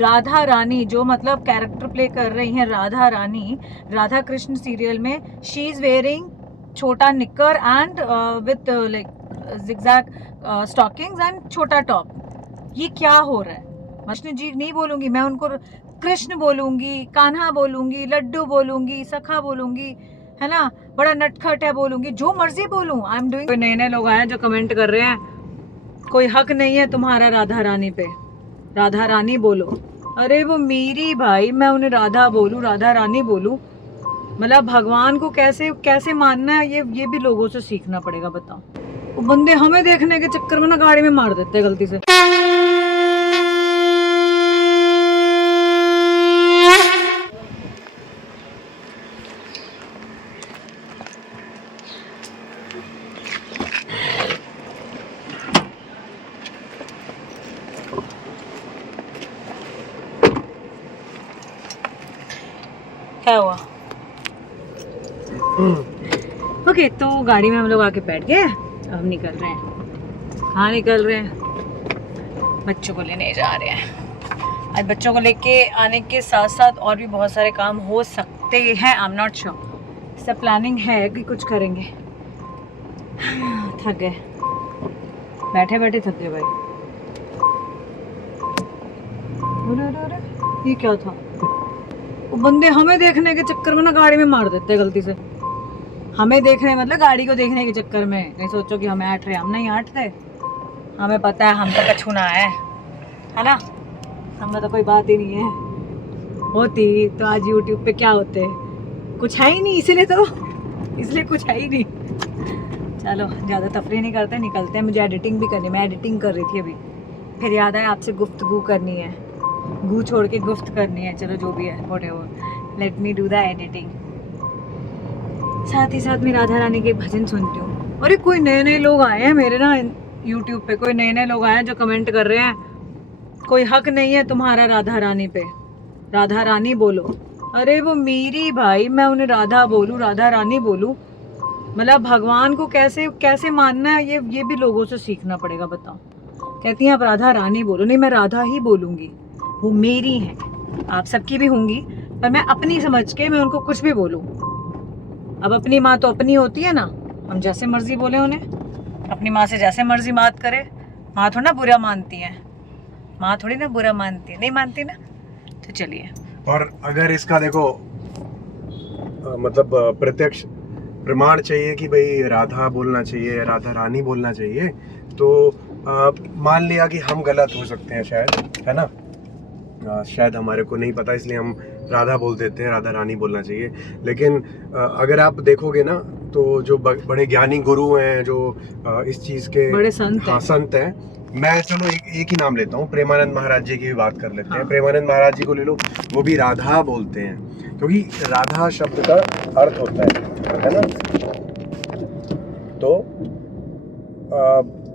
राधा रानी जो मतलब character play कर रही हैं राधा रानी राधा कृष्ण सीरियल में, शी इज वेयरिंग छोटा निक्कर and with like zigzag stockings and छोटा टॉप। ये क्या हो रहा है? कृष्ण जी नहीं बोलूंगी मैं, उनको कृष्ण बोलूंगी, कान्हा बोलूंगी, लड्डू बोलूंगी, सखा बोलूंगी, है ना, बड़ा नटखट है बोलूंगी, जो मर्जी बोलूं। I am doing. कोई नए नए लोग आए जो कमेंट कर रहे हैं कोई हक नहीं है तुम्हारा राधा रानी पे, राधा रानी बोलो। अरे वो मेरी भाई, मैं उन्हें राधा बोलूं, राधा रानी बोलूं, मतलब भगवान को कैसे कैसे मानना है ये भी लोगों से सीखना पड़ेगा। बताओ, वो बंदे हमें देखने के चक्कर में ना गाड़ी में मार देते हैं गलती से। क्या हुआ? ओके, तो गाड़ी में हम लोग आके बैठ गए, अब निकल रहे हैं। कहाँ निकल रहे हैं? बच्चों को लेने जा रहे हैं। आज बच्चों को लेके आने के साथ साथ और भी बहुत सारे काम हो सकते हैं। आई एम नॉट श्योर, सब प्लानिंग है कि कुछ करेंगे। थक गए, बैठे बैठे थक गए भाई। ये क्या था? वो बंदे हमें देखने के चक्कर में ना गाड़ी में मार देते हैं गलती से। हमें देखने मतलब गाड़ी को देखने के चक्कर में, नहीं सोचो कि हमें आट रहे, हम नहीं आटते। हमें पता है हम तो कछु ना है ना, हमें तो कोई बात ही नहीं है। होती तो आज YouTube पे क्या होते, कुछ है ही नहीं, इसलिए कुछ है ही नहीं। चलो ज़्यादा तफरीह नहीं करते, निकलते हैं। मुझे एडिटिंग भी करनी, मैं एडिटिंग कर रही थी अभी, फिर याद आया आपसे गुफ्तगू करनी है, गू छोड़ के गुफ्त करनी है। चलो जो भी है whatever, let me do the editing. साथ ही साथ मैं राधा रानी के भजन सुनती हूँ। अरे कोई नए नए लोग आए हैं मेरे ना यूट्यूब पे, कोई नए नए लोग आए हैं जो कमेंट कर रहे हैं कोई हक नहीं है तुम्हारा राधा रानी पे, राधा रानी बोलो। अरे वो मेरी भाई, मैं उन्हें राधा बोलूं, राधा रानी बोलूं, मतलब भगवान को कैसे कैसे मानना है ये भी लोगों से सीखना पड़ेगा। बताओ, कहती हैं आप राधा रानी बोलो, नहीं मैं राधा ही बोलूंगी, वो मेरी है, आप सबकी भी होंगी, पर मैं अपनी समझ के मैं उनको कुछ भी बोलूं। अब अपनी माँ तो अपनी होती है ना, हम जैसे मर्जी बोले उन्हें, अपनी माँ से जैसे मर्जी बात करे। माँ थोड़ी ना बुरा मानती है, माँ थोड़ी ना बुरा मानती है, नहीं मानती ना। तो चलिए, और अगर इसका देखो मतलब प्रत्यक्ष प्रमाण चाहिए कि भाई राधा बोलना चाहिए, राधा रानी बोलना चाहिए, तो मान लिया कि हम गलत हो सकते हैं शायद, है ना, शायद हमारे को नहीं पता इसलिए हम राधा बोल देते हैं, राधा रानी बोलना चाहिए। लेकिन अगर आप देखोगे ना तो जो बड़े ज्ञानी गुरु हैं, जो इस चीज के बड़े संत हैं, संत हैं, मैं चलो एक ही नाम लेता हूँ, प्रेमानंद महाराज जी की भी बात कर लेते हैं। हाँ। प्रेमानंद महाराज जी को ले लो, वो भी राधा बोलते हैं, क्योंकि राधा शब्द का अर्थ होता है ना। तो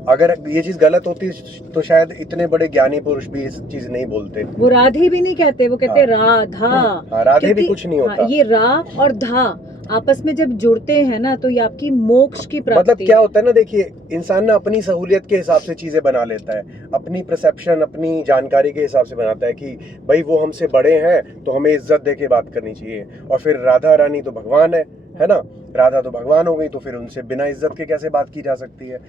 अगर ये चीज गलत होती तो शायद इतने बड़े ज्ञानी पुरुष भी इस चीज नहीं बोलते। वो राधे भी नहीं कहते, वो कहते राधा। राधे भी कुछ नहीं होता। ये रा और धा आपस में जब जुड़ते हैं ना, तो ये आपकी मोक्ष की प्राप्ति। मतलब क्या होता है ना, देखिए इंसान ना अपनी सहूलियत के हिसाब से चीजें बना लेता है, अपनी परसेप्शन, अपनी जानकारी के हिसाब से बनाता है कि भाई वो हमसे बड़े हैं तो हमें इज्जत दे के बात करनी चाहिए। और फिर राधा रानी तो भगवान है ना, राधा तो भगवान हो गई, तो फिर उनसे बिना इज्जत के कैसे बात की जा सकती है।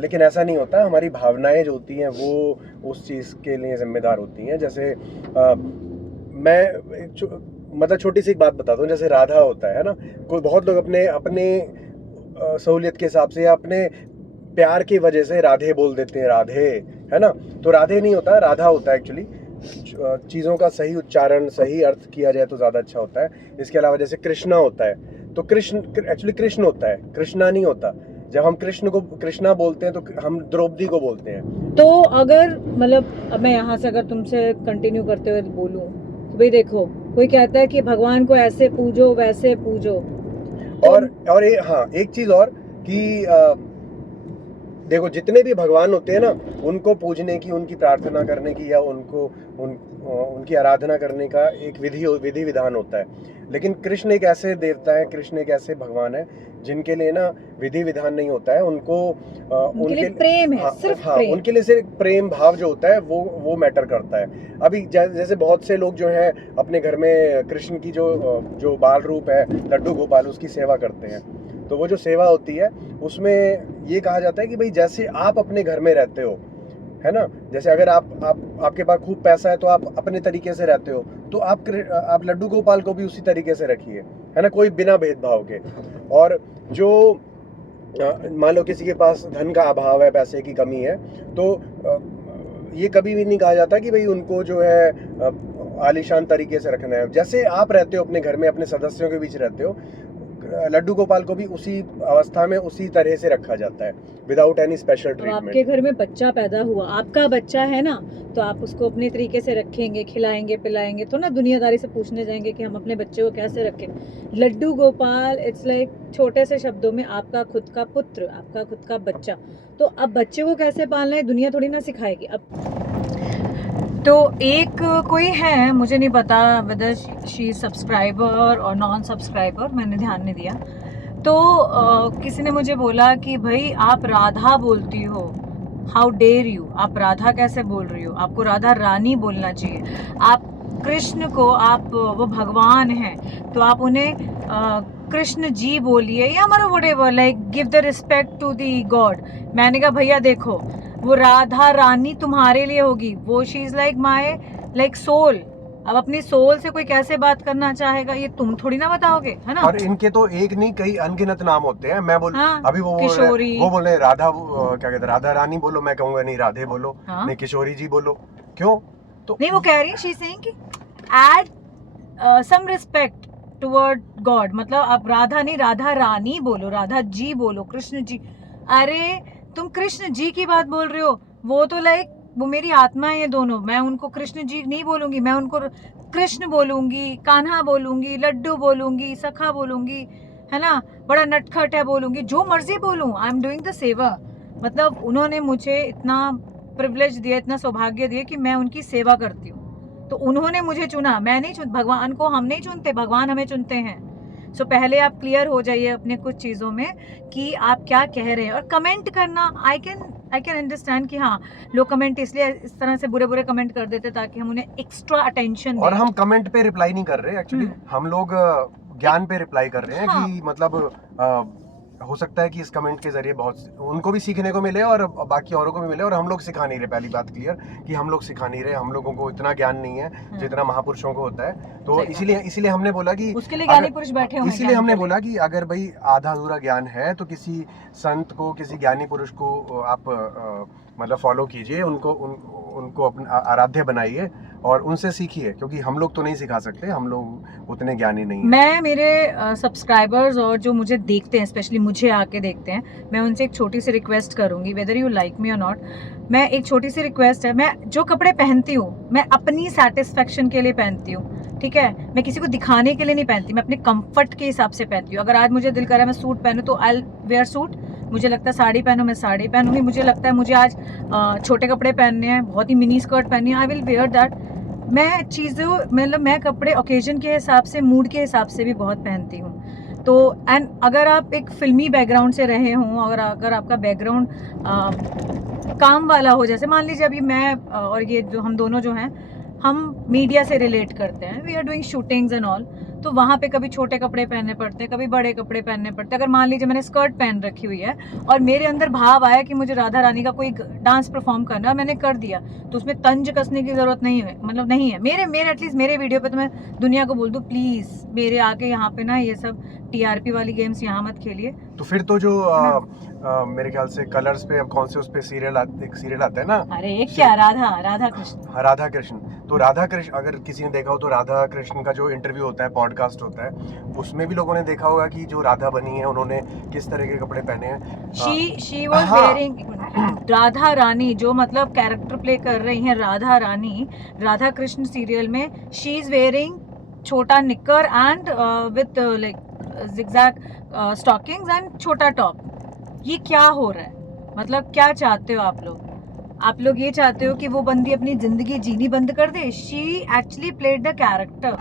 लेकिन ऐसा नहीं होता, हमारी भावनाएं जो होती हैं वो उस चीज के लिए जिम्मेदार होती हैं। जैसे मैं मतलब छोटी सी एक बात बताता हूँ, जैसे राधा होता है ना, कोई बहुत लोग अपने सहूलियत के हिसाब से या अपने प्यार की वजह से राधे बोल देते हैं, राधे, है ना। तो राधे नहीं होता, राधा होता है एक्चुअली। चीज़ों का सही उच्चारण, सही अर्थ किया जाए तो ज़्यादा अच्छा होता है। इसके अलावा जैसे कृष्णा होता है, तो कृष्ण एक्चुअली कृष्ण होता है, कृष्णा नहीं होता। जब हम कृष्ण को कृष्णा बोलते हैं तो हम द्रौपदी को बोलते हैं। तो अगर मतलब अब मैं यहाँ से अगर तुमसे कंटिन्यू करते हुए बोलूँ तो भाई देखो, कोई कहता है कि भगवान को ऐसे पूजो वैसे पूजो, और एक चीज और कि देखो जितने भी भगवान होते हैं ना, उनको पूजने की, उनकी प्रार्थना करने की या उनकी आराधना करने का एक विधि विधान होता है। लेकिन कृष्ण एक ऐसे देवता है, कृष्ण एक ऐसे भगवान है जिनके लिए ना विधि विधान नहीं होता है, उनके लिए प्रेम है, सिर्फ प्रेम। उनके लिए सिर्फ प्रेम भाव जो होता है वो मैटर करता है। अभी जैसे बहुत से लोग जो है अपने घर में कृष्ण की जो बाल रूप है लड्डू गोपाल, उसकी सेवा करते हैं। तो वो जो सेवा होती है उसमें ये कहा जाता है कि भाई जैसे आप अपने घर में रहते हो, है ना, जैसे अगर आपके पास खूब पैसा है तो आप अपने तरीके से रहते हो, तो आप लड्डू गोपाल को भी उसी तरीके से रखिए, है ना, कोई बिना भेदभाव के। और जो मान लो किसी के पास धन का अभाव है, पैसे की कमी है, तो ये कभी भी नहीं कहा जाता कि भाई उनको जो है आलीशान तरीके से रखना है। जैसे आप रहते हो अपने घर में, अपने सदस्यों के बीच रहते हो, लड्डू गोपाल को भी उसी अवस्था में उसी तरह से रखा जाता है, विदाउट एनी स्पेशल ट्रीटमेंट। आपके घर में बच्चा पैदा हुआ, आपका बच्चा है ना, तो आप उसको अपने तरीके से रखेंगे, खिलाएंगे पिलाएंगे, तो ना दुनियादारी से पूछने जाएंगे कि हम अपने बच्चे को कैसे रखें। लड्डू गोपाल इट्स लाइक छोटे से शब्दों में आपका खुद का पुत्र, आपका खुद का बच्चा। तो अब बच्चे को कैसे पालना है दुनिया थोड़ी ना सिखाएगी। अब तो एक कोई है, मुझे नहीं पता वेदर शी सब्सक्राइबर और नॉन सब्सक्राइबर, मैंने ध्यान नहीं दिया। तो किसी ने मुझे बोला कि भाई आप राधा बोलती हो, हाउ डेयर यू, आप राधा कैसे बोल रही हो, आपको राधा रानी बोलना चाहिए। आप कृष्ण को, आप वो भगवान हैं तो आप उन्हें कृष्ण जी बोलिए या मतलब whatever, like give the respect to the God. मैंने कहा भैया देखो, वो राधा रानी तुम्हारे लिए होगी, वो she is like my like soul. अब अपनी सोल से कोई कैसे बात करना चाहेगा ये तुम थोड़ी ना बताओगे, है ना। और इनके तो एक नहीं कई अनगिनत नाम होते हैं। मैं हाँ, अभी वो बोल रहे राधा, क्या कहते हैं, राधा रानी बोलो, मैं कहूंगा नहीं राधे बोलो, हाँ? नहीं किशोरी जी बोलो, क्यों? तो नहीं, वो कह रही है शी सेइंग कि add some respect toward God, मतलब आप राधा नहीं राधा रानी बोलो, राधा जी बोलो, कृष्ण जी। अरे तुम कृष्ण जी की बात बोल रहे हो, वो तो लाइक वो मेरी आत्मा है ये दोनों, मैं उनको कृष्ण जी नहीं बोलूंगी, मैं उनको कृष्ण बोलूंगी, कान्हा बोलूंगी, लड्डू बोलूंगी, सखा बोलूंगी, है ना, बड़ा नटखट है बोलूंगी, जो मर्जी बोलूं। आई एम डूइंग द सेवा। मतलब उन्होंने मुझे इतना प्रिविलेज दिया, इतना सौभाग्य दिया कि मैं उनकी सेवा करती हूँ। तो उन्होंने मुझे चुना, मैं नहीं चुन, भगवान को हम नहीं चुनते, भगवान हमें चुनते हैं। सो पहले आप क्लियर हो जाइए अपने कुछ चीज़ों में कि आप क्या कह रहे हैं। और कमेंट करना, आई कैन अंडरस्टैंड कि हाँ लोग कमेंट इसलिए इस तरह से बुरे बुरे कमेंट कर देते ताकि हम उन्हें एक्स्ट्रा अटेंशन दें। और हम कमेंट पे रिप्लाई नहीं कर रहे एक्चुअली, हम लोग ज्ञान पे रिप्लाई कर रहे हैं। हाँ। कि मतलब हो सकता है कि इस कमेंट के जरिए बहुत उनको भी सीखने को मिले और बाकी औरों को भी मिले, और हम लोग सिखा नहीं रहे। पहली बात क्लियर कि हम लोग सिखा नहीं रहे, हम लोगों को इतना ज्ञान नहीं है जितना महापुरुषों को होता है। तो इसीलिए हमने बोला कि उसके लिए ज्ञानी पुरुष बैठे हुए हैं। इसीलिए हमने बोला कि अगर भाई आधा अधूरा ज्ञान है तो किसी संत को, किसी ज्ञानी पुरुष को आप मतलब फॉलो कीजिए, उनको अपना आराध्य बनाइए और उनसे सीखिए, क्योंकि हम लोग तो नहीं सिखा सकते, हम लोग उतने ज्ञानी नहीं हैं। मैं मेरे सब्सक्राइबर्स और जो मुझे देखते हैं, स्पेशली मुझे आके देखते हैं, मैं उनसे एक छोटी सी रिक्वेस्ट करूंगी, वेदर यू लाइक मी और नॉट। मैं एक छोटी सी रिक्वेस्ट है, मैं जो कपड़े पहनती हूँ मैं अपनी सेटिस्फेक्शन के लिए पहनती हूँ, ठीक है। मैं किसी को दिखाने के लिए नहीं पहनती, मैं अपने कंफर्ट के हिसाब से पहनती हूँ। अगर आज मुझे दिल कर रहा है मैं सूट पहनूँ तो आई वेयर सूट, मुझे लगता है साड़ी पहनो मैं साड़ी पहनूंगी, मुझे लगता है मुझे आज छोटे कपड़े पहनने हैं, बहुत ही मिनी स्कर्ट पहननी है, आई विल वेयर दैट। मैं चीज़ों मतलब मैं कपड़े ओकेजन के हिसाब से, मूड के हिसाब से भी बहुत पहनती हूँ। तो एंड अगर आप एक फिल्मी बैकग्राउंड से रहे हों, अगर आपका बैकग्राउंड काम वाला हो, जैसे मान लीजिए अभी मैं और ये जो हम दोनों जो हैं, हम मीडिया से रिलेट करते हैं, we are doing shootings and all, तो वहाँ पे कभी छोटे कपड़े पहनने पड़ते हैं, कभी बड़े कपड़े पहनने पड़ते हैं। अगर मान लीजिए मैंने स्कर्ट पहन रखी हुई है और मेरे अंदर भाव आया कि मुझे राधा रानी का कोई डांस परफॉर्म करना है, मैंने कर दिया, तो उसमें तंज कसने की ज़रूरत नहीं है, मतलब नहीं है। मेरे एटलीस्ट मेरे वीडियो पे तो मैं दुनिया को बोल दूँ प्लीज़ मेरे आके यहाँ पे ना ये सब TRP वाली गेम्स यहाँ मत खेलिए। तो फिर तो जो मेरे ख्याल से कलर्स पे अब कौन से उस पे सीरियल आता है ना, अरे क्या राधा कृष्ण, राधा कृष्ण। तो राधा कृष्ण अगर किसी ने देखा हो तो राधा कृष्ण का जो इंटरव्यू होता है, पॉडकास्ट होता है, उसमें भी लोगों ने देखा होगा कि जो राधा बनी है उन्होंने किस तरह के कपड़े पहने हैं। She was wearing Radha Rani, जो मतलब कैरेक्टर प्ले कर रही हैं राधा रानी राधा कृष्ण सीरियल में, शी इज वेयरिंग छोटा निक्कर and with like zigzag stockings and छोटा टॉप। ये क्या हो रहा है, मतलब क्या चाहते हो आप लोग ये चाहते हो कि वो बंदी अपनी जिंदगी जीनी बंद कर दे। She actually played the character.